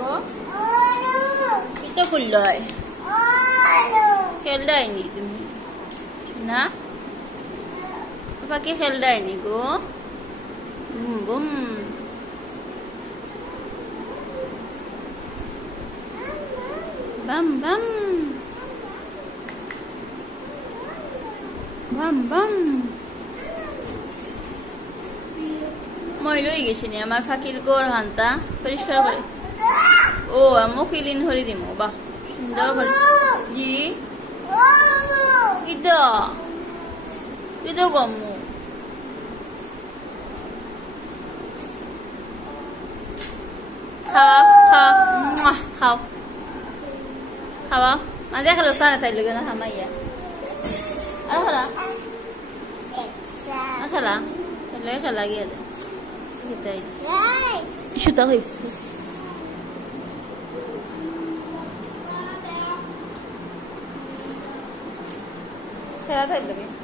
গো কিটা করল হয় খেল দেয়নি তুমি না পাপাকে খেল দেয়নি গো বুম বাম বাম বাম বাম মই লই গেছিনি আমার ফাকির গোর হান্তা পরিষ্কার করে ও আমো ক্লিন করে দিমু বাহ সুন্দর করে জি কিটা কিটা গম্মু খাও খাও খাও খাওয়া মাঝে খেলো সারা তাই লগে না হামাইয়া আর খেলা খেলা খেলে খেলা গিয়ে দে এটাই সুতা হইছে খেলা তাই লগে